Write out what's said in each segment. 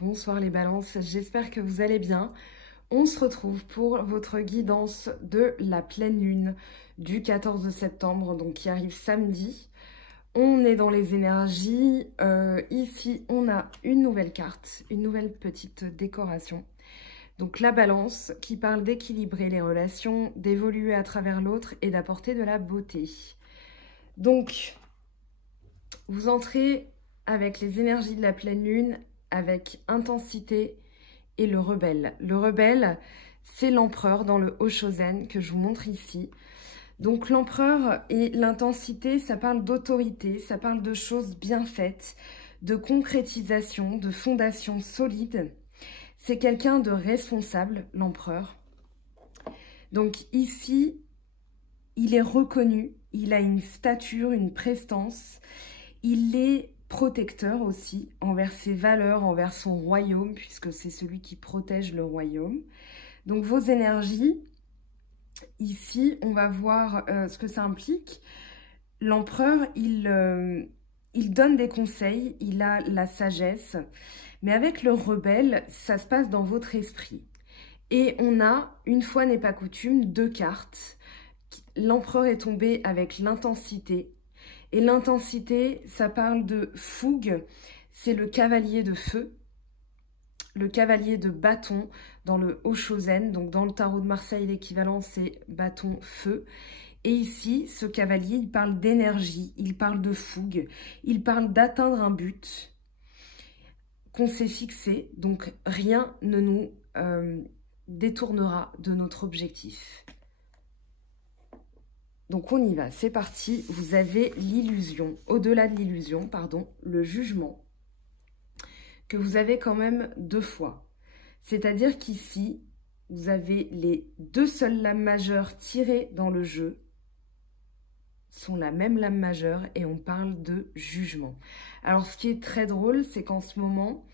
Bonsoir les balances, j'espère que vous allez bien. On se retrouve pour votre guidance de la pleine lune du 14 septembre, donc qui arrive samedi. On est dans les énergies. Ici, on a une nouvelle carte, une nouvelle petite décoration. Donc la balance qui parle d'équilibrer les relations, d'évoluer à travers l'autre et d'apporter de la beauté. Donc, vous entrez avec les énergies de la pleine lune, avec intensité et le rebelle. Le rebelle, c'est l'empereur dans le Oshozen que je vous montre ici. Donc l'empereur et l'intensité, ça parle d'autorité, ça parle de choses bien faites, de concrétisation, de fondation solide. C'est quelqu'un de responsable, l'empereur. Donc ici, il est reconnu, il a une stature, une prestance, il est protecteur aussi envers ses valeurs, envers son royaume, puisque c'est celui qui protège le royaume. Donc vos énergies, ici, on va voir ce que ça implique. L'empereur, il donne des conseils, il a la sagesse, mais avec le rebelle, ça se passe dans votre esprit. Et on a, une fois n'est pas coutume, deux cartes. L'empereur est tombé avec l'intensité. Et l'intensité, ça parle de fougue. C'est le cavalier de feu, le cavalier de bâton dans le Oshozen. Donc dans le tarot de Marseille, l'équivalent, c'est bâton feu. Et ici, ce cavalier, il parle d'énergie, il parle de fougue, il parle d'atteindre un but qu'on s'est fixé. Donc rien ne nous détournera de notre objectif. Donc on y va, c'est parti. Vous avez l'illusion, au-delà de l'illusion, pardon, le jugement, que vous avez quand même deux fois. C'est-à-dire qu'ici, vous avez les deux seules lames majeures tirées dans le jeu, sont la même lame majeure et on parle de jugement. Alors ce qui est très drôle, c'est qu'en ce moment,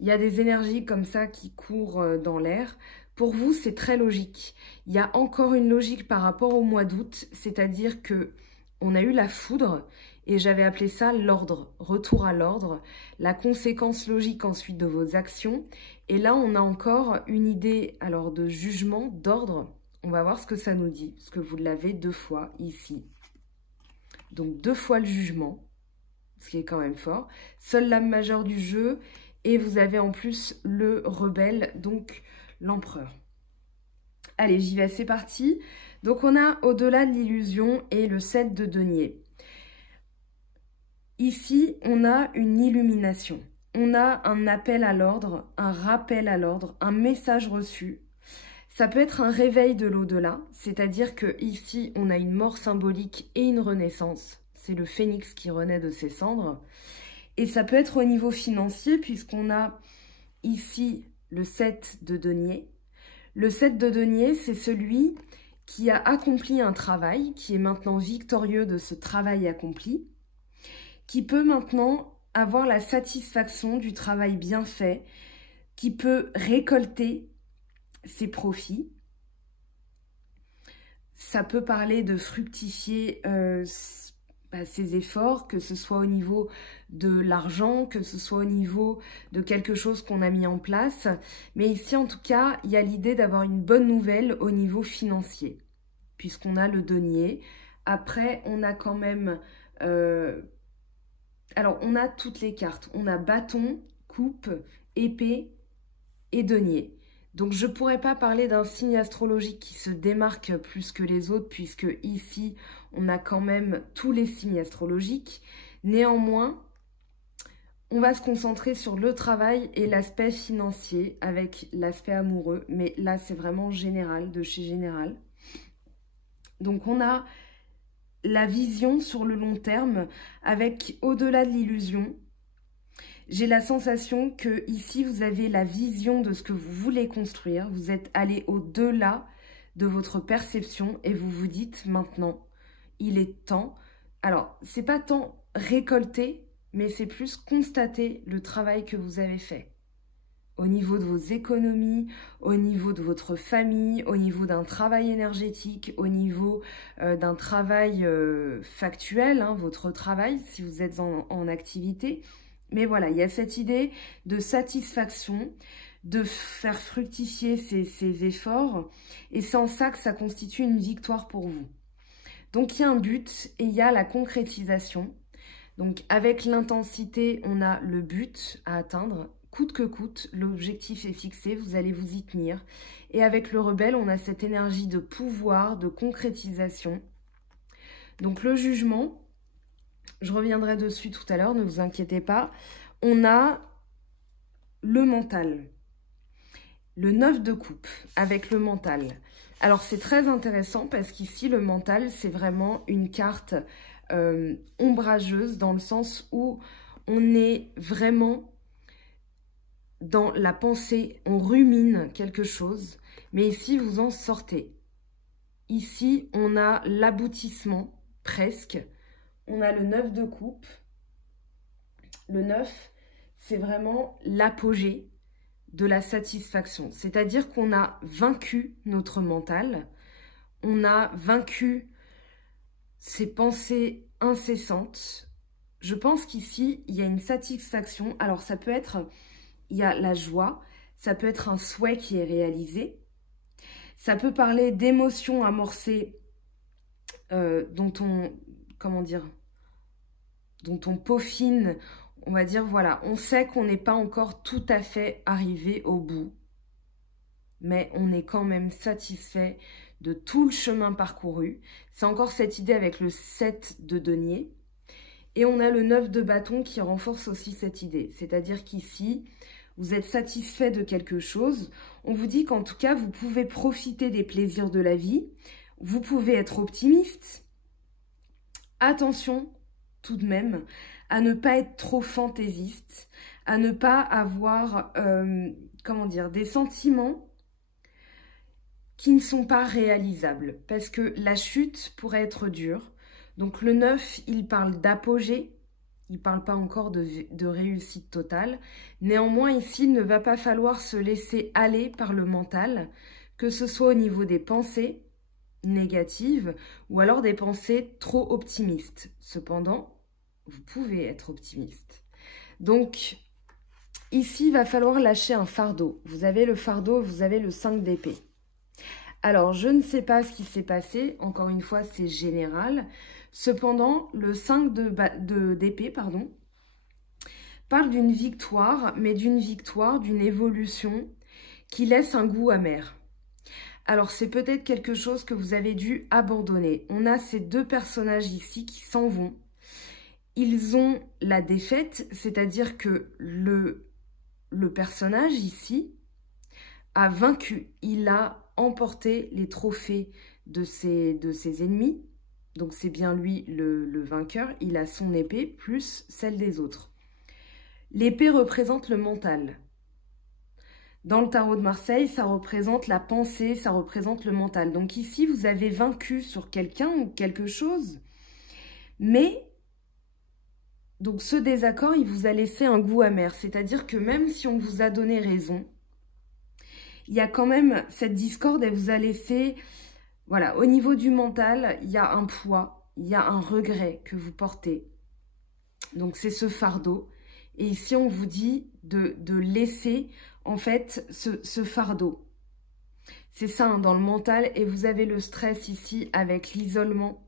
il y a des énergies comme ça qui courent dans l'air. Pour vous, c'est très logique. Il y a encore une logique par rapport au mois d'août, c'est-à-dire que on a eu la foudre et j'avais appelé ça l'ordre, retour à l'ordre, la conséquence logique ensuite de vos actions. Et là, on a encore une idée alors de jugement, d'ordre. On va voir ce que ça nous dit, parce que vous l'avez deux fois ici. Donc deux fois le jugement, ce qui est quand même fort. Seule lame majeure du jeu et vous avez en plus le rebelle, donc l'empereur. Allez, j'y vais, c'est parti. Donc, on a au-delà de l'illusion et le 7 de denier. Ici, on a une illumination. On a un appel à l'ordre, un rappel à l'ordre, un message reçu. Ça peut être un réveil de l'au-delà, c'est-à-dire que ici, on a une mort symbolique et une renaissance. C'est le phénix qui renaît de ses cendres. Et ça peut être au niveau financier, puisqu'on a ici le 7 de denier. Le 7 de denier, c'est celui qui a accompli un travail, qui est maintenant victorieux de ce travail accompli, qui peut maintenant avoir la satisfaction du travail bien fait, qui peut récolter ses profits. Ça peut parler de fructifier ses efforts, que ce soit au niveau de l'argent, que ce soit au niveau de quelque chose qu'on a mis en place. Mais ici, en tout cas, il y a l'idée d'avoir une bonne nouvelle au niveau financier, puisqu'on a le denier. Après, on a quand même... alors, on a toutes les cartes. On a bâton, coupe, épée et denier. Donc, je ne pourrais pas parler d'un signe astrologique qui se démarque plus que les autres, puisque ici, on a quand même tous les signes astrologiques. Néanmoins, on va se concentrer sur le travail et l'aspect financier avec l'aspect amoureux. Mais là, c'est vraiment général, de chez Général. Donc, on a la vision sur le long terme avec au-delà de l'illusion. J'ai la sensation que ici vous avez la vision de ce que vous voulez construire. Vous êtes allé au-delà de votre perception et vous vous dites maintenant, il est temps. Alors, c'est pas tant récolter, mais c'est plus constater le travail que vous avez fait. Au niveau de vos économies, au niveau de votre famille, au niveau d'un travail énergétique, au niveau d'un travail factuel, hein, votre travail, si vous êtes en activité. Mais voilà, il y a cette idée de satisfaction, de faire fructifier ses efforts. Et c'est en ça que ça constitue une victoire pour vous. Donc, il y a un but et il y a la concrétisation. Donc, avec l'intensité, on a le but à atteindre. Coûte que coûte, l'objectif est fixé, vous allez vous y tenir. Et avec le rebelle, on a cette énergie de pouvoir, de concrétisation. Donc, le jugement, je reviendrai dessus tout à l'heure, ne vous inquiétez pas. On a le mental. Le 9 de coupe avec le mental. Alors, c'est très intéressant parce qu'ici, le mental, c'est vraiment une carte ombrageuse dans le sens où on est vraiment dans la pensée, on rumine quelque chose, mais ici, vous en sortez. Ici, on a l'aboutissement, presque. On a le 9 de coupe. Le 9, c'est vraiment l'apogée de la satisfaction. C'est-à-dire qu'on a vaincu notre mental, on a vaincu ces pensées incessantes. Je pense qu'ici, il y a une satisfaction. Alors, ça peut être, il y a la joie, ça peut être un souhait qui est réalisé. Ça peut parler d'émotions amorcées dont on, comment dire, dont on peaufine. On va dire, voilà, on sait qu'on n'est pas encore tout à fait arrivé au bout, mais on est quand même satisfait de tout le chemin parcouru. C'est encore cette idée avec le 7 de denier. Et on a le 9 de bâton qui renforce aussi cette idée. C'est-à-dire qu'ici, vous êtes satisfait de quelque chose. On vous dit qu'en tout cas, vous pouvez profiter des plaisirs de la vie. Vous pouvez être optimiste. Attention, tout de même, à ne pas être trop fantaisiste, à ne pas avoir, comment dire, des sentiments qui ne sont pas réalisables. Parce que la chute pourrait être dure. Donc le 9, il parle d'apogée, il ne parle pas encore de réussite totale. Néanmoins, ici, il ne va pas falloir se laisser aller par le mental, que ce soit au niveau des pensées négatives ou alors des pensées trop optimistes. Cependant, vous pouvez être optimiste. Donc, ici, il va falloir lâcher un fardeau. Vous avez le fardeau, vous avez le 5 d'épée. Alors, je ne sais pas ce qui s'est passé. Encore une fois, c'est général. Cependant, le 5 d'épée, parle d'une victoire, mais d'une victoire, d'une évolution qui laisse un goût amer. Alors, c'est peut-être quelque chose que vous avez dû abandonner. On a ces deux personnages ici qui s'en vont. Ils ont la défaite, c'est-à-dire que le personnage ici a vaincu. Il a emporté les trophées de ses ennemis. Donc, c'est bien lui le vainqueur. Il a son épée plus celle des autres. L'épée représente le mental. Dans le tarot de Marseille, ça représente la pensée, ça représente le mental. Donc ici, vous avez vaincu sur quelqu'un ou quelque chose. Mais, donc ce désaccord, il vous a laissé un goût amer. C'est-à-dire que même si on vous a donné raison, il y a quand même cette discorde, elle vous a laissé... Voilà, au niveau du mental, il y a un poids, il y a un regret que vous portez. Donc c'est ce fardeau. Et ici, on vous dit de laisser, en fait, ce fardeau. C'est ça, hein, dans le mental. Et vous avez le stress ici avec l'isolement.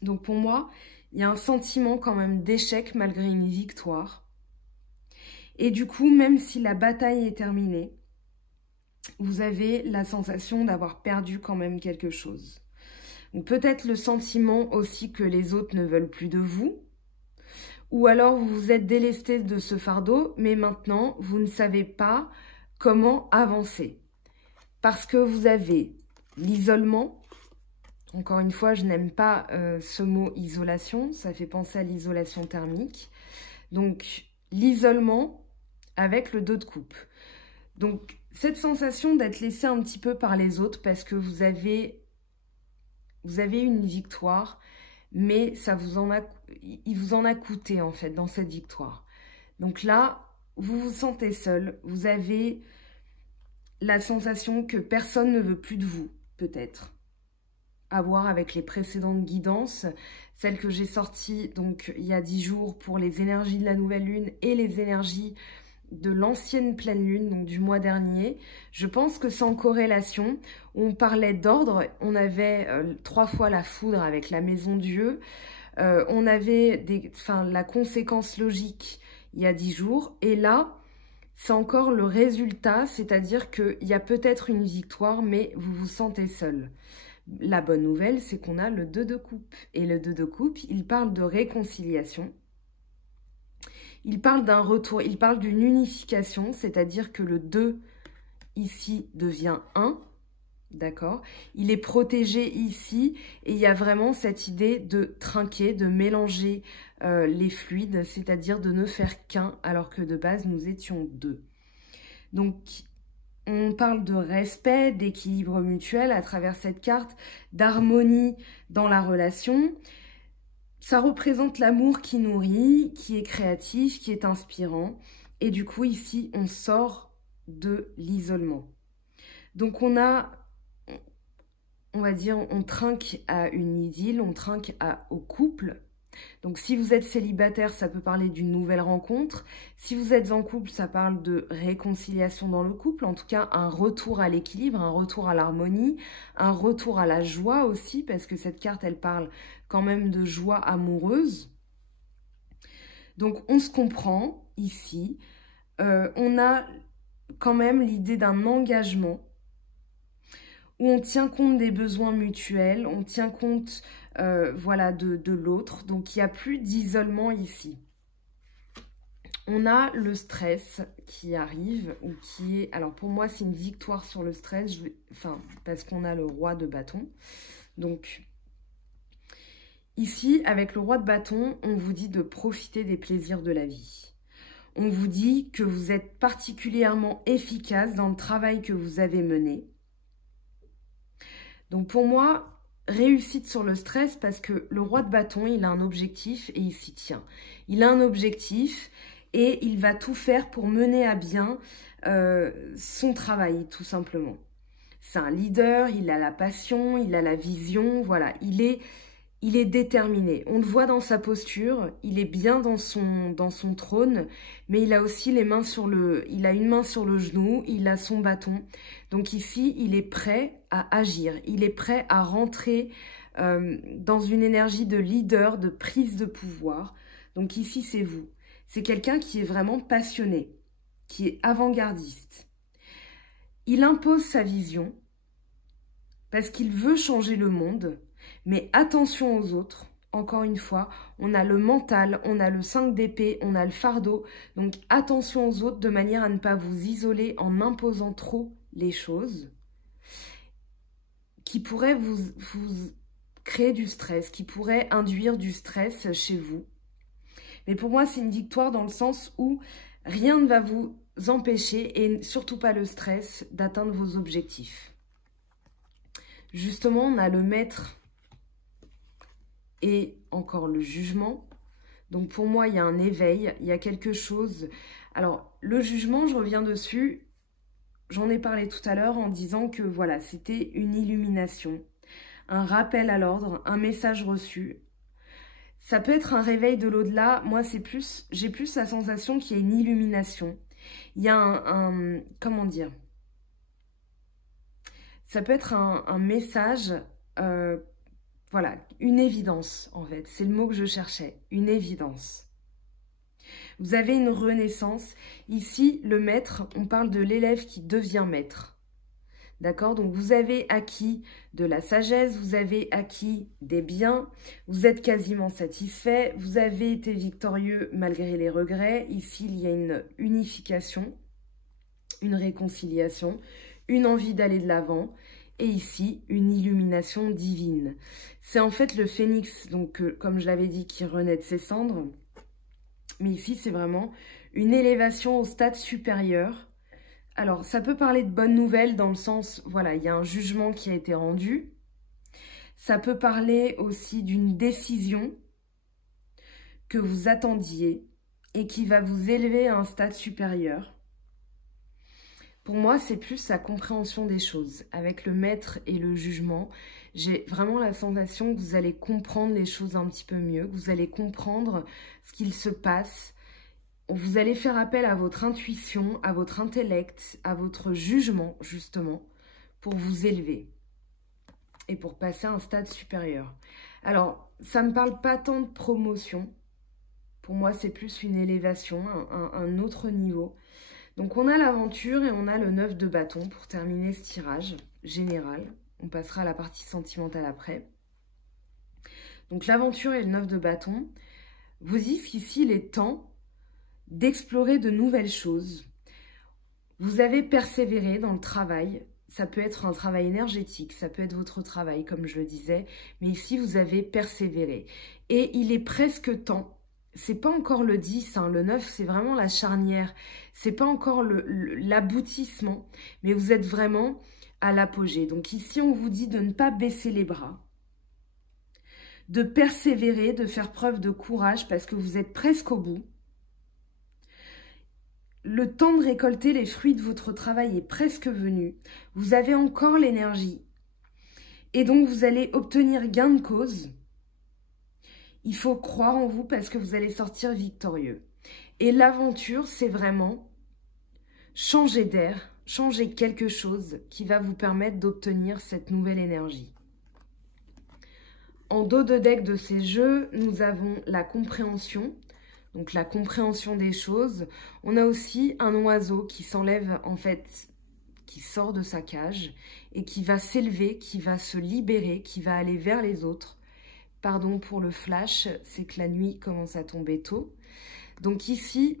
Donc pour moi, il y a un sentiment quand même d'échec malgré une victoire. Et du coup, même si la bataille est terminée, vous avez la sensation d'avoir perdu quand même quelque chose. Peut-être le sentiment aussi que les autres ne veulent plus de vous. Ou alors vous vous êtes délesté de ce fardeau, mais maintenant vous ne savez pas comment avancer. Parce que vous avez l'isolement. Encore une fois, je n'aime pas ce mot isolation, ça fait penser à l'isolation thermique. Donc l'isolement avec le 2 de coupe. Donc cette sensation d'être laissé un petit peu par les autres parce que vous avez une victoire, mais il vous en a coûté en fait dans cette victoire. Donc là, vous vous sentez seul, vous avez la sensation que personne ne veut plus de vous, peut-être. à voir avec les précédentes guidances, celles que j'ai sorties donc il y a 10 jours pour les énergies de la nouvelle lune et les énergies de l'ancienne pleine lune, donc du mois dernier. Je pense que c'est en corrélation. On parlait d'ordre, on avait 3 fois la foudre avec la maison Dieu, on avait la conséquence logique il y a 10 jours, et là, c'est encore le résultat, c'est-à-dire qu'il y a peut-être une victoire, mais vous vous sentez seul. La bonne nouvelle, c'est qu'on a le 2 de coupe. Et le 2 de coupe, il parle de réconciliation. Il parle d'un retour, il parle d'une unification, c'est-à-dire que le 2, ici, devient 1. D'accord? Il est protégé ici. Et il y a vraiment cette idée de trinquer, de mélanger les fluides, c'est-à-dire de ne faire qu'un, alors que de base, nous étions 2. Donc, on parle de respect, d'équilibre mutuel à travers cette carte, d'harmonie dans la relation. Ça représente l'amour qui nourrit, qui est créatif, qui est inspirant. Et du coup, ici, on sort de l'isolement. Donc, on va dire, on trinque à une idylle, on trinque au couple. Donc, si vous êtes célibataire, ça peut parler d'une nouvelle rencontre. Si vous êtes en couple, ça parle de réconciliation dans le couple. En tout cas, un retour à l'équilibre, un retour à l'harmonie, un retour à la joie aussi, parce que cette carte, elle parle quand même de joie amoureuse. Donc, on se comprend ici. On a quand même l'idée d'un engagement où on tient compte des besoins mutuels, on tient compte voilà, de l'autre. Donc, il n'y a plus d'isolement ici. On a le stress qui arrive, ou qui est... Alors, pour moi, c'est une victoire sur le stress, parce qu'on a le roi de bâton. Donc, ici, avec le roi de bâton, on vous dit de profiter des plaisirs de la vie. On vous dit que vous êtes particulièrement efficace dans le travail que vous avez mené. Donc, pour moi... réussite sur le stress, parce que le roi de bâton, il a un objectif et il s'y tient. Il a un objectif et il va tout faire pour mener à bien son travail, tout simplement. C'est un leader, il a la passion, il a la vision, voilà, il est déterminé. On le voit dans sa posture, il est bien dans son trône, mais il a aussi il a une main sur le genou, il a son bâton. Donc ici, il est prêt à agir, il est prêt à rentrer dans une énergie de leader, de prise de pouvoir. Donc ici, c'est vous. C'est quelqu'un qui est vraiment passionné, qui est avant-gardiste. Il impose sa vision parce qu'il veut changer le monde. Mais attention aux autres, encore une fois, on a le mental, on a le 5 d'épée, on a le fardeau. Donc attention aux autres de manière à ne pas vous isoler en imposant trop les choses qui pourraient vous créer du stress, qui pourraient induire du stress chez vous. Mais pour moi, c'est une victoire dans le sens où rien ne va vous empêcher, et surtout pas le stress, d'atteindre vos objectifs. Justement, on a le maître et encore le jugement. Donc pour moi, il y a un éveil, il y a quelque chose. Alors, le jugement, je reviens dessus. J'en ai parlé tout à l'heure en disant que voilà, c'était une illumination, un rappel à l'ordre, un message reçu. Ça peut être un réveil de l'au-delà. Moi, j'ai plus la sensation qu'il y a une illumination. Il y a comment dire? Ça peut être un message... voilà, une évidence, en fait. C'est le mot que je cherchais, une évidence. Vous avez une renaissance. Ici, le maître, on parle de l'élève qui devient maître. D'accord? Donc, vous avez acquis de la sagesse, vous avez acquis des biens, vous êtes quasiment satisfait, vous avez été victorieux malgré les regrets. Ici, il y a une unification, une réconciliation, une envie d'aller de l'avant. Et ici, une illumination divine. C'est en fait le phénix, donc comme je l'avais dit, qui renaît de ses cendres. Mais ici, c'est vraiment une élévation au stade supérieur. Alors, ça peut parler de bonnes nouvelles dans le sens, voilà, il y a un jugement qui a été rendu. Ça peut parler aussi d'une décision que vous attendiez et qui va vous élever à un stade supérieur. Pour moi, c'est plus la compréhension des choses. Avec le maître et le jugement, j'ai vraiment la sensation que vous allez comprendre les choses un petit peu mieux, que vous allez comprendre ce qu'il se passe. Vous allez faire appel à votre intuition, à votre intellect, à votre jugement, justement, pour vous élever et pour passer à un stade supérieur. Alors, ça ne me parle pas tant de promotion. Pour moi, c'est plus une élévation, un autre niveau. Donc, on a l'aventure et on a le 9 de bâton pour terminer ce tirage général. On passera à la partie sentimentale après. Donc, l'aventure et le 9 de bâton vous disent qu'ici, il est temps d'explorer de nouvelles choses. Vous avez persévéré dans le travail. Ça peut être un travail énergétique, ça peut être votre travail, comme je le disais. Mais ici, vous avez persévéré. Et il est presque temps. C'est pas encore le 10, hein, le 9, c'est vraiment la charnière. C'est pas encore l'aboutissement, mais vous êtes vraiment à l'apogée. Donc ici, on vous dit de ne pas baisser les bras, de persévérer, de faire preuve de courage parce que vous êtes presque au bout. Le temps de récolter les fruits de votre travail est presque venu. Vous avez encore l'énergie. Et donc, vous allez obtenir gain de cause. Il faut croire en vous parce que vous allez sortir victorieux. Et l'aventure, c'est vraiment changer d'air, changer quelque chose qui va vous permettre d'obtenir cette nouvelle énergie. En dos de deck de ces jeux, nous avons la compréhension. Donc la compréhension des choses. On a aussi un oiseau qui s'enlève, en fait, qui sort de sa cage et qui va s'élever, qui va se libérer, qui va aller vers les autres. Pardon pour le flash, c'est que la nuit commence à tomber tôt. Donc ici,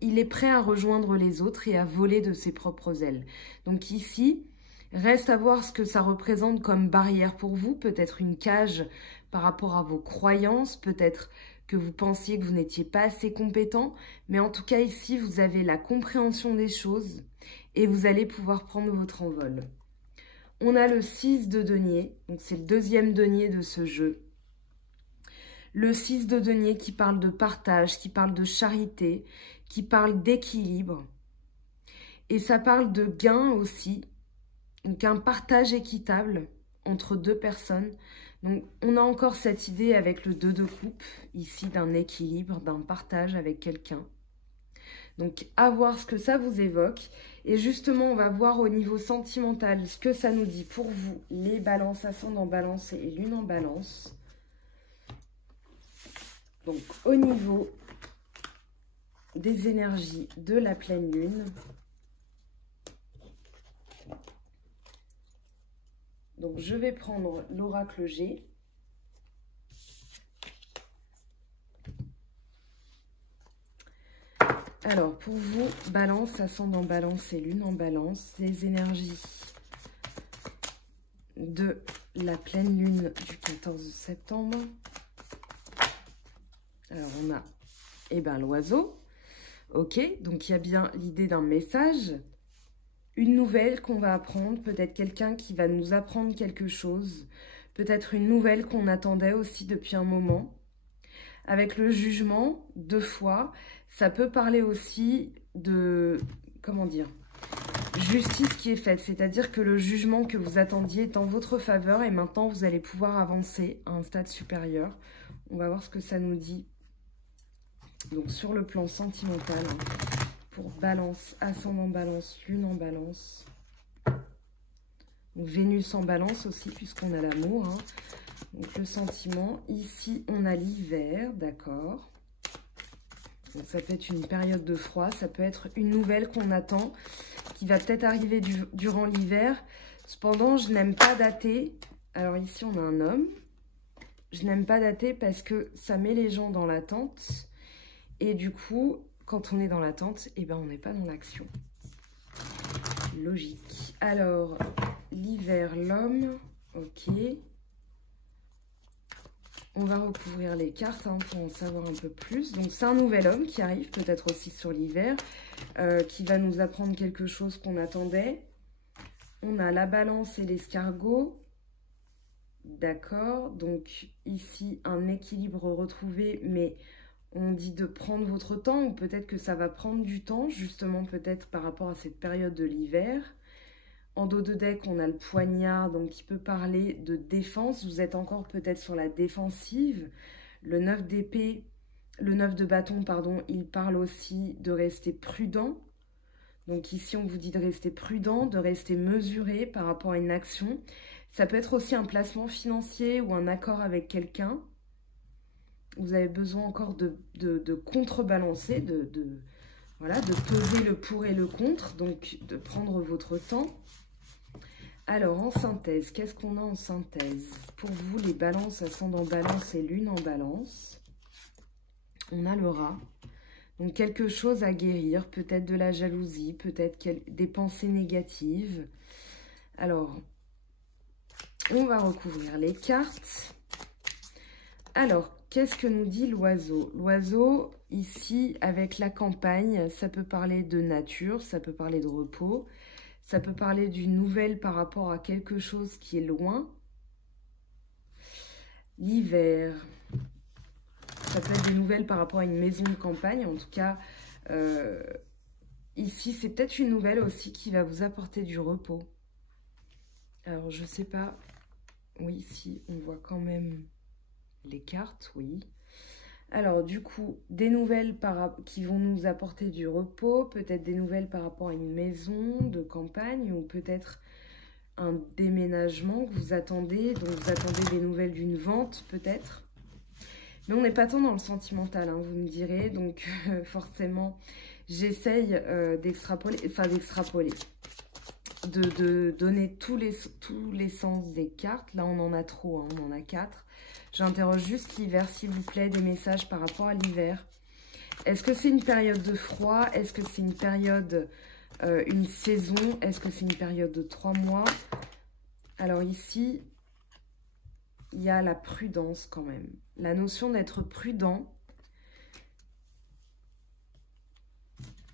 il est prêt à rejoindre les autres et à voler de ses propres ailes. Donc ici, reste à voir ce que ça représente comme barrière pour vous. Peut-être une cage par rapport à vos croyances, peut-être que vous pensiez que vous n'étiez pas assez compétent. Mais en tout cas, ici, vous avez la compréhension des choses et vous allez pouvoir prendre votre envol. On a le 6 de denier, donc c'est le deuxième denier de ce jeu. Le 6 de denier qui parle de partage, qui parle de charité, qui parle d'équilibre. Et ça parle de gain aussi, donc un partage équitable entre deux personnes. Donc on a encore cette idée avec le 2 de coupe, ici d'un équilibre, d'un partage avec quelqu'un. Donc à voir ce que ça vous évoque. Et justement, on va voir au niveau sentimental ce que ça nous dit pour vous, les balances, ascendant balance et lune en balance. Donc au niveau des énergies de la pleine lune. Donc je vais prendre l'oracle G. Alors, pour vous, balance, ascendant balance et lune en balance, les énergies de la pleine lune du 14 septembre. Alors, on a l'oiseau. Ok, donc il y a bien l'idée d'un message, une nouvelle qu'on va apprendre, peut-être quelqu'un qui va nous apprendre quelque chose, peut-être une nouvelle qu'on attendait aussi depuis un moment. Avec le jugement, 2 fois, ça peut parler aussi de, comment dire, justice qui est faite. C'est-à-dire que le jugement que vous attendiez est en votre faveur et maintenant vous allez pouvoir avancer à un stade supérieur. On va voir ce que ça nous dit. Donc sur le plan sentimental, pour balance, ascendant balance, lune en balance. Donc Vénus en balance aussi puisqu'on a l'amour, hein. Donc le sentiment, ici on a l'hiver, d'accord. Donc ça peut être une période de froid, ça peut être une nouvelle qu'on attend, qui va peut-être arriver durant l'hiver. Cependant, je n'aime pas dater. Alors ici on a un homme. Je n'aime pas dater parce que ça met les gens dans l'attente. Et du coup, quand on est dans l'attente, eh ben on n'est pas dans l'action. Logique. Alors, l'hiver, l'homme, ok. On va recouvrir les cartes hein, pour en savoir un peu plus. Donc, c'est un nouvel homme qui arrive, peut-être aussi sur l'hiver, qui va nous apprendre quelque chose qu'on attendait. On a la balance et l'escargot. D'accord. Donc, ici, un équilibre retrouvé, mais On dit de prendre votre temps, ou peut-être que ça va prendre du temps, justement peut-être par rapport à cette période de l'hiver. En dos de deck, on a le poignard, donc qui peut parler de défense. Vous êtes encore peut-être sur la défensive. Le 9 d'épée, le 9 de bâton, pardon, il parle aussi de rester prudent. Donc ici, on vous dit de rester prudent, de rester mesuré par rapport à une action. Ça peut être aussi un placement financier ou un accord avec quelqu'un. Vous avez besoin encore de contrebalancer, voilà, de peser le pour et le contre, donc de prendre votre temps. Alors, en synthèse, qu'est-ce qu'on a en synthèse? Pour vous, les balances, ascendant balance et lune en balance. On a le rat. Donc, quelque chose à guérir, peut-être de la jalousie, peut-être des pensées négatives. Alors, on va recouvrir les cartes. Alors, qu'est-ce que nous dit l'oiseau? L'oiseau, ici, avec la campagne, ça peut parler de nature, ça peut parler de repos, ça peut parler d'une nouvelle par rapport à quelque chose qui est loin. L'hiver, ça peut être des nouvelles par rapport à une maison de campagne. En tout cas, ici, c'est peut-être une nouvelle aussi qui va vous apporter du repos. Alors, je sais pas. Oui, ici, on voit quand même les cartes, oui. Alors, du coup, des nouvelles qui vont nous apporter du repos, peut-être des nouvelles par rapport à une maison de campagne ou peut-être un déménagement que vous attendez. Donc, vous attendez des nouvelles d'une vente, peut-être. Mais on n'est pas tant dans le sentimental, hein, vous me direz. Donc, forcément, j'essaye d'extrapoler, de donner tous les sens des cartes. Là, on en a trop, hein, on en a 4. J'interroge juste l'hiver, s'il vous plaît, des messages par rapport à l'hiver. Est-ce que c'est une période de froid? Est-ce que c'est une période, une saison? Est-ce que c'est une période de 3 mois? Alors ici, il y a la prudence quand même. La notion d'être prudent.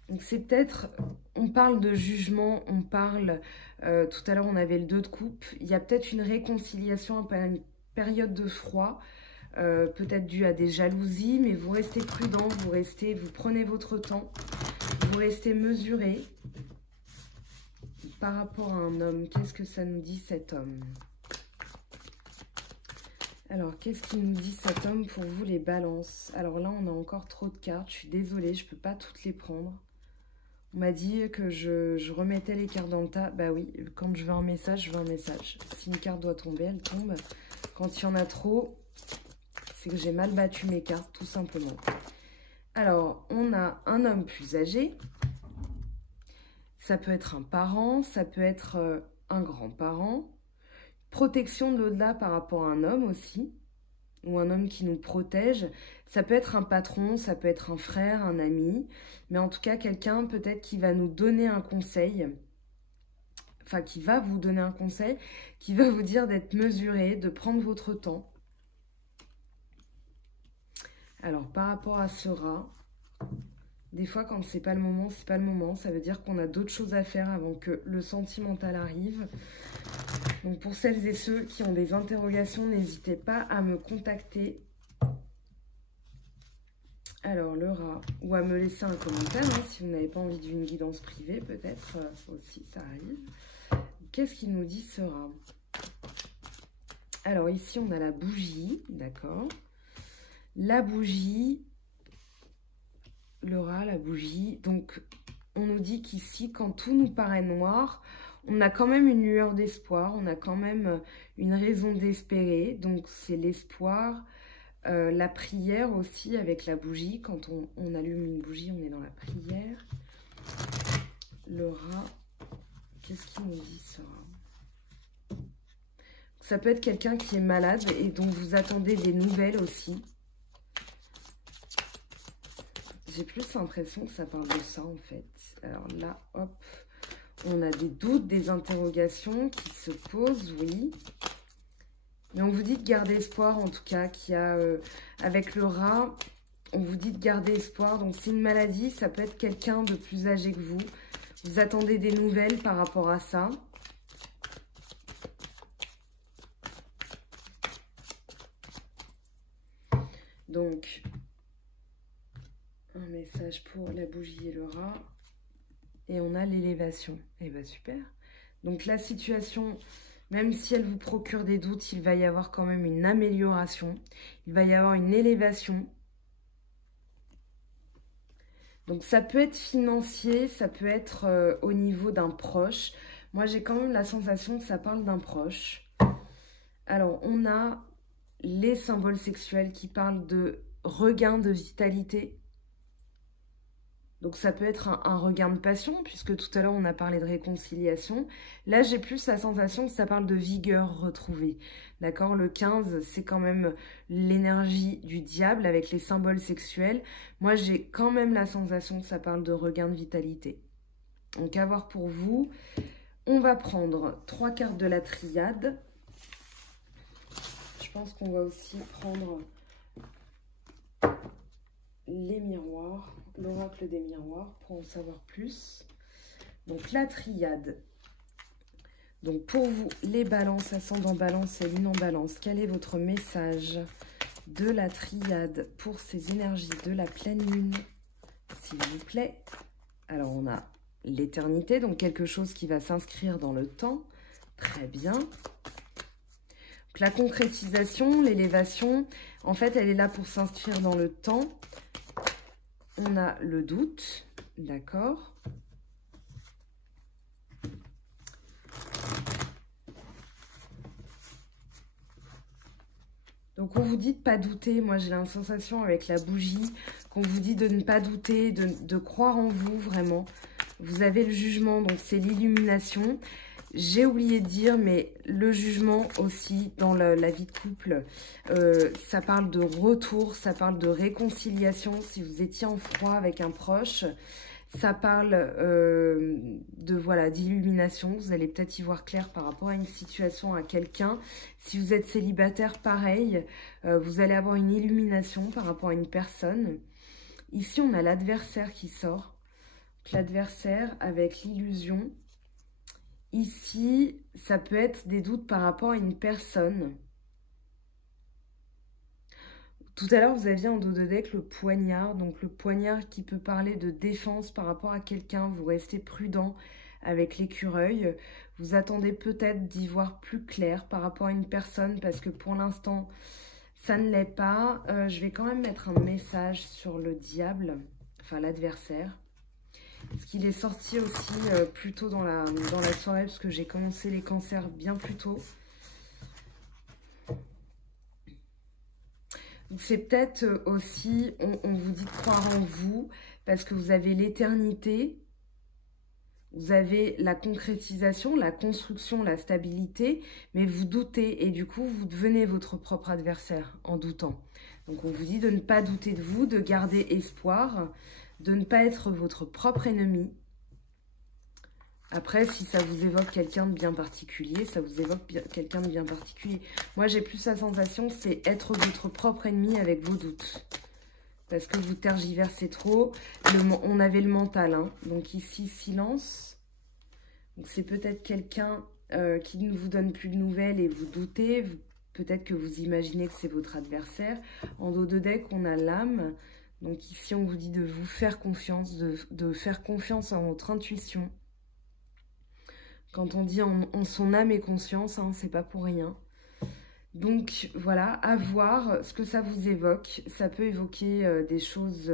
Donc c'est peut-être, on parle de jugement, on parle, tout à l'heure on avait le 2 de coupe. Il y a peut-être une réconciliation après une période de froid, peut-être due à des jalousies, mais vous restez prudent, vous prenez votre temps, vous restez mesuré. Par rapport à un homme, qu'est-ce que ça nous dit cet homme? Alors, qu'est-ce qu'il nous dit cet homme pour vous, les balances? Alors là, on a encore trop de cartes, je suis désolée, je ne peux pas toutes les prendre. On m'a dit que je remettais les cartes dans le tas. Bah oui, quand je veux un message, je veux un message. Si une carte doit tomber, elle tombe. Quand il y en a trop, c'est que j'ai mal battu mes cartes, tout simplement. Alors, on a un homme plus âgé. Ça peut être un parent, ça peut être un grand-parent. Protection de l'au-delà par rapport à un homme aussi. Ou un homme qui nous protège. Ça peut être un patron, ça peut être un frère, un ami. Mais en tout cas, quelqu'un peut-être qui va nous donner un conseil. Enfin, qui va vous donner un conseil. Qui va vous dire d'être mesuré, de prendre votre temps. Alors, par rapport à ce rat, des fois, quand c'est pas le moment, c'est pas le moment. Ça veut dire qu'on a d'autres choses à faire avant que le sentimental arrive. Donc, pour celles et ceux qui ont des interrogations, n'hésitez pas à me contacter. Alors, le rat, ou à me laisser un commentaire, hein, si vous n'avez pas envie d'une guidance privée, peut-être, aussi, ça arrive. Qu'est-ce qu'il nous dit, ce rat? Alors, ici, on a la bougie, d'accord. La bougie, le rat, la bougie. Donc, on nous dit qu'ici, quand tout nous paraît noir, on a quand même une lueur d'espoir, on a quand même une raison d'espérer. Donc, c'est l'espoir, la prière aussi avec la bougie. Quand on allume une bougie, on est dans la prière. Le rat, qu'est-ce qu'il nous dit, ce rat? Ça peut être quelqu'un qui est malade et dont vous attendez des nouvelles aussi. J'ai plus l'impression que ça parle de ça, en fait. Alors là, hop, on a des doutes, des interrogations qui se posent, oui. Mais on vous dit de garder espoir, en tout cas, qu'il y a, avec le rat, on vous dit de garder espoir. Donc, c'est une maladie, ça peut être quelqu'un de plus âgé que vous. Vous attendez des nouvelles par rapport à ça. Donc, message pour la bougie et le rat. Et on a l'élévation. Et bien super. Donc la situation, même si elle vous procure des doutes, il va y avoir quand même une amélioration. Il va y avoir une élévation. Donc ça peut être financier, ça peut être au niveau d'un proche. Moi j'ai quand même la sensation que ça parle d'un proche. Alors on a les symboles sexuels qui parlent de regain de vitalité. Donc ça peut être un regain de passion, puisque tout à l'heure on a parlé de réconciliation. Là j'ai plus la sensation que ça parle de vigueur retrouvée. D'accord, le 15 c'est quand même l'énergie du diable avec les symboles sexuels. Moi j'ai quand même la sensation que ça parle de regain de vitalité. Donc à voir pour vous. On va prendre 3 cartes de la triade. Je pense qu'on va aussi prendre les miroirs, l'oracle des miroirs pour en savoir plus. Donc la triade. Donc pour vous, les balances, ascendant balance et lune en balance, quel est votre message de la triade pour ces énergies de la pleine lune, s'il vous plaît? Alors on a l'éternité, donc quelque chose qui va s'inscrire dans le temps. Très bien. Donc la concrétisation, l'élévation, en fait elle est là pour s'inscrire dans le temps. On a le doute, d'accord. Donc on vous dit de ne pas douter, moi j'ai la sensation avec la bougie qu'on vous dit de ne pas douter, de croire en vous vraiment. Vous avez le jugement, donc c'est l'illumination. J'ai oublié de dire, mais le jugement aussi dans la vie de couple, ça parle de retour, ça parle de réconciliation si vous étiez en froid avec un proche. Ça parle d'illumination. Vous allez peut-être y voir clair par rapport à une situation, à quelqu'un. Si vous êtes célibataire, pareil, vous allez avoir une illumination par rapport à une personne. Ici, on a l'adversaire qui sort. L'adversaire avec l'illusion. Ici, ça peut être des doutes par rapport à une personne. Tout à l'heure, vous aviez en dos de deck le poignard. Donc, le poignard qui peut parler de défense par rapport à quelqu'un. Vous restez prudent avec l'écureuil. Vous attendez peut-être d'y voir plus clair par rapport à une personne parce que pour l'instant, ça ne l'est pas. Je vais quand même mettre un message sur le diable, enfin l'adversaire. Parce qu'il est sorti aussi plus tôt dans la soirée, parce que j'ai commencé les cancers bien plus tôt. C'est peut-être aussi, on vous dit de croire en vous, parce que vous avez l'éternité, vous avez la concrétisation, la construction, la stabilité, mais vous doutez, et du coup, vous devenez votre propre adversaire en doutant. Donc, on vous dit de ne pas douter de vous, de garder espoir, de ne pas être votre propre ennemi. Après, si ça vous évoque quelqu'un de bien particulier, ça vous évoque quelqu'un de bien particulier. Moi, j'ai plus la sensation, c'est être votre propre ennemi avec vos doutes. Parce que vous tergiversez trop. On avait le mental, hein. Donc ici, silence. Donc c'est peut-être quelqu'un qui ne vous donne plus de nouvelles et vous doutez. Peut-être que vous imaginez que c'est votre adversaire. En dos de deck, on a l'âme. Donc ici, on vous dit de vous faire confiance, de faire confiance en votre intuition. Quand on dit en son âme et conscience, hein, c'est pas pour rien. Donc voilà, à voir ce que ça vous évoque. Ça peut évoquer des choses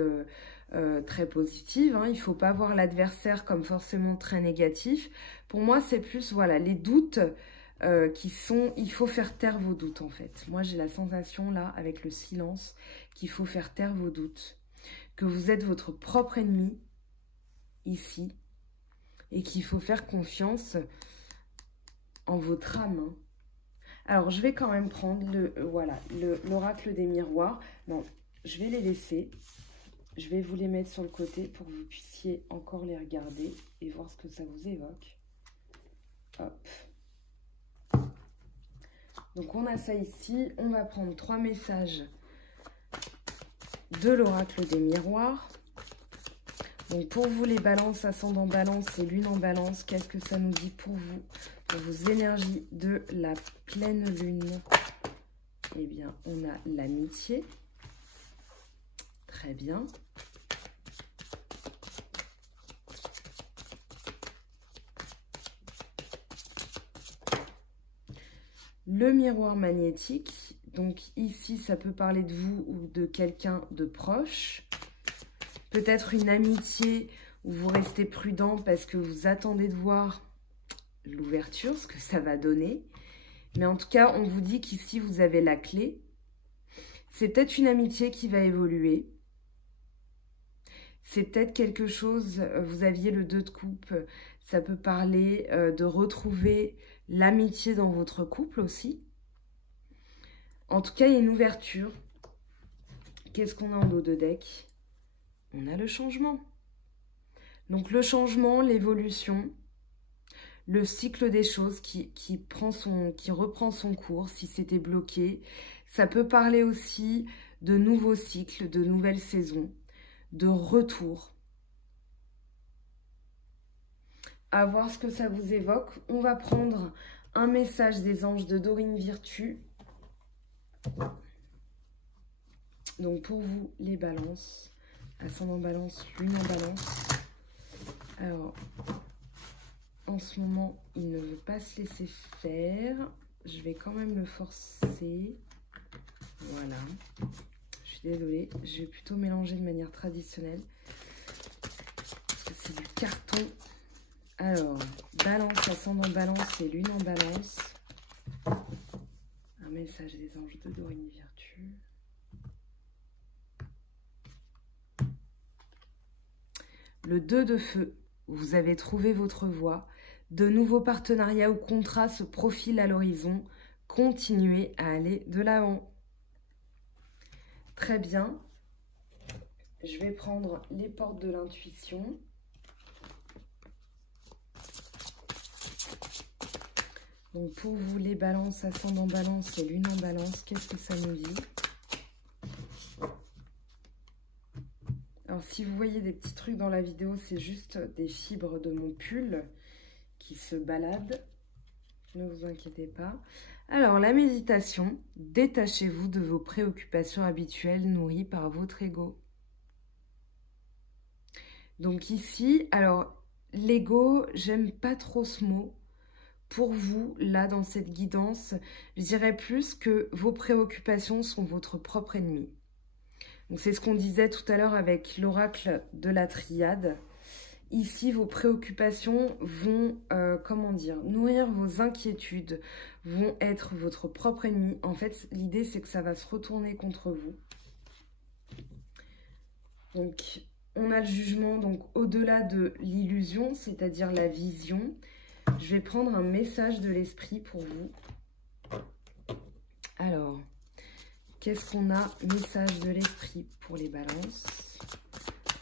très positives. Hein. Il ne faut pas voir l'adversaire comme forcément très négatif. Pour moi, c'est plus voilà les doutes qui sont... Il faut faire taire vos doutes en fait. Moi, j'ai la sensation là, avec le silence, qu'il faut faire taire vos doutes. Que vous êtes votre propre ennemi ici. Et qu'il faut faire confiance en votre âme. Hein. Alors, je vais quand même prendre l'oracle des miroirs. Non, je vais les laisser. Je vais vous les mettre sur le côté pour que vous puissiez encore les regarder et voir ce que ça vous évoque. Hop. Donc, on a ça ici. On va prendre 3 messages de l'oracle des miroirs. Donc, pour vous, les balances, ascendant balance et lune en balance, qu'est-ce que ça nous dit pour vous? Pour vos énergies de la pleine lune, eh bien, on a l'amitié. Très bien. le miroir magnétique. Donc ici, ça peut parler de vous ou de quelqu'un de proche. Peut-être une amitié où vous restez prudent parce que vous attendez de voir l'ouverture, ce que ça va donner. Mais en tout cas, on vous dit qu'ici, vous avez la clé. C'est peut-être une amitié qui va évoluer. C'est peut-être quelque chose, vous aviez le 2 de coupe, ça peut parler de retrouver l'amitié dans votre couple aussi. En tout cas, il y a une ouverture. Qu'est-ce qu'on a en dos de deck? On a le changement. Donc le changement, l'évolution, le cycle des choses qui reprend son cours si c'était bloqué. Ça peut parler aussi de nouveaux cycles, de nouvelles saisons, de retour. À voir ce que ça vous évoque. On va prendre un message des anges de Dorine Virtue. Donc pour vous, les balances, ascendant balance, lune en balance. Alors, en ce moment, il ne veut pas se laisser faire. Je vais quand même le forcer. Voilà. Je suis désolée, je vais plutôt mélanger de manière traditionnelle. C'est du carton. Alors, balance, ascendant balance et lune en balance. Un message des anges de Dorine Virtue. Le 2 de feu, vous avez trouvé votre voie. De nouveaux partenariats ou contrats se profilent à l'horizon. Continuez à aller de l'avant. Très bien. Je vais prendre les portes de l'intuition. Donc pour vous, les balances, ascendant balance et lune en balance, qu'est-ce que ça nous dit? Alors si vous voyez des petits trucs dans la vidéo, c'est juste des fibres de mon pull qui se baladent. Ne vous inquiétez pas. Alors la méditation, détachez-vous de vos préoccupations habituelles nourries par votre ego. Donc ici, alors l'ego, j'aime pas trop ce mot. Pour vous, là, dans cette guidance, je dirais plus que vos préoccupations sont votre propre ennemi. Donc c'est ce qu'on disait tout à l'heure avec l'oracle de la triade. Ici, vos préoccupations vont, comment dire, nourrir vos inquiétudes, vont être votre propre ennemi. En fait, l'idée, c'est que ça va se retourner contre vous. Donc, on a le jugement, donc au-delà de l'illusion, c'est-à-dire la vision. Je vais prendre un message de l'esprit pour vous. Alors, qu'est-ce qu'on a? Message de l'esprit pour les balances.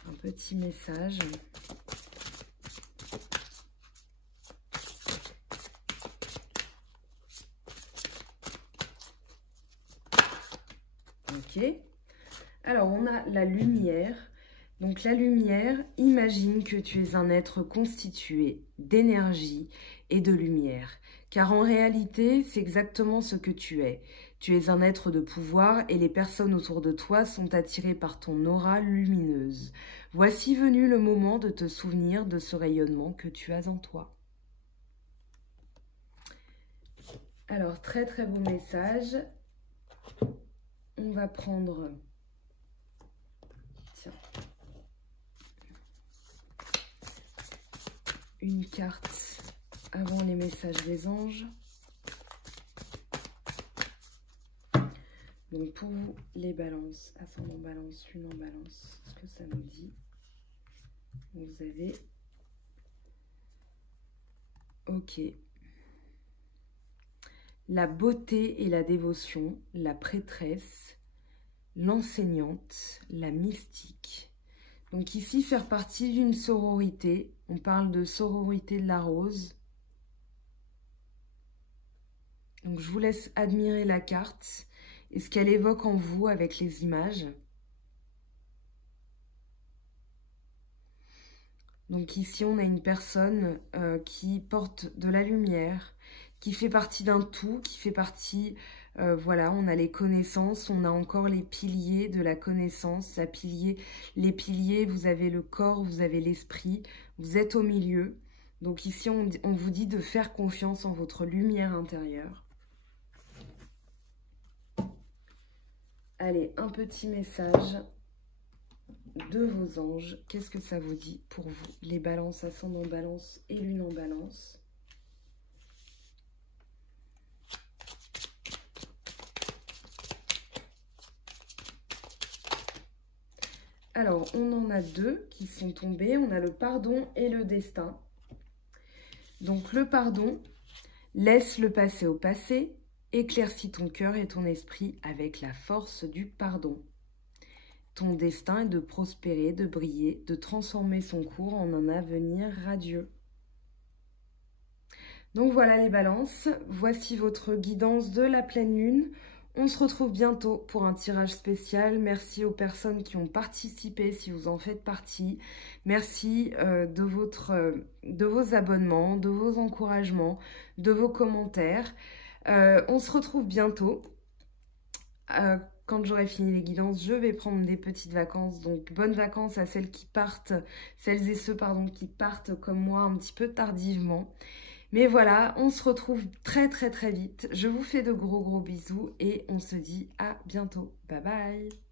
Un petit message. Ok. Alors, on a la lumière. Donc, la lumière, imagine que tu es un être constitué d'énergie et de lumière. Car en réalité, c'est exactement ce que tu es. Tu es un être de pouvoir et les personnes autour de toi sont attirées par ton aura lumineuse. Voici venu le moment de te souvenir de ce rayonnement que tu as en toi. Alors, très très beau message. On va prendre... Tiens. Une carte avant les messages des anges. Donc pour vous, les balances, ascendant balance, lune en balance, ce que ça nous dit. Vous avez... Ok. La beauté et la dévotion, la prêtresse, l'enseignante, la mystique. Donc ici, faire partie d'une sororité. On parle de sororité de la rose. Donc je vous laisse admirer la carte et ce qu'elle évoque en vous avec les images. Donc ici, on a une personne qui porte de la lumière, qui fait partie d'un tout, qui fait partie... voilà, on a les connaissances, on a encore les piliers de la connaissance. Les piliers, vous avez le corps, vous avez l'esprit, vous êtes au milieu. Donc ici, on vous dit de faire confiance en votre lumière intérieure. Allez, un petit message de vos anges. Qu'est-ce que ça vous dit pour vous? Les balances, ascendant balance et lune en balance. Alors, on en a deux qui sont tombés. On a le pardon et le destin. Donc, le pardon, laisse le passé au passé. Éclaircis ton cœur et ton esprit avec la force du pardon. Ton destin est de prospérer, de briller, de transformer son cours en un avenir radieux. Donc voilà les balances, voici votre guidance de la pleine lune. On se retrouve bientôt pour un tirage spécial. Merci aux personnes qui ont participé, si vous en faites partie. Merci de vos abonnements, de vos encouragements, de vos commentaires. On se retrouve bientôt. Quand j'aurai fini les guidances, je vais prendre des petites vacances. Donc, bonnes vacances à celles qui partent, celles et ceux, pardon, qui partent comme moi un petit peu tardivement. Mais voilà, on se retrouve très très très vite. Je vous fais de gros bisous et on se dit à bientôt. Bye bye!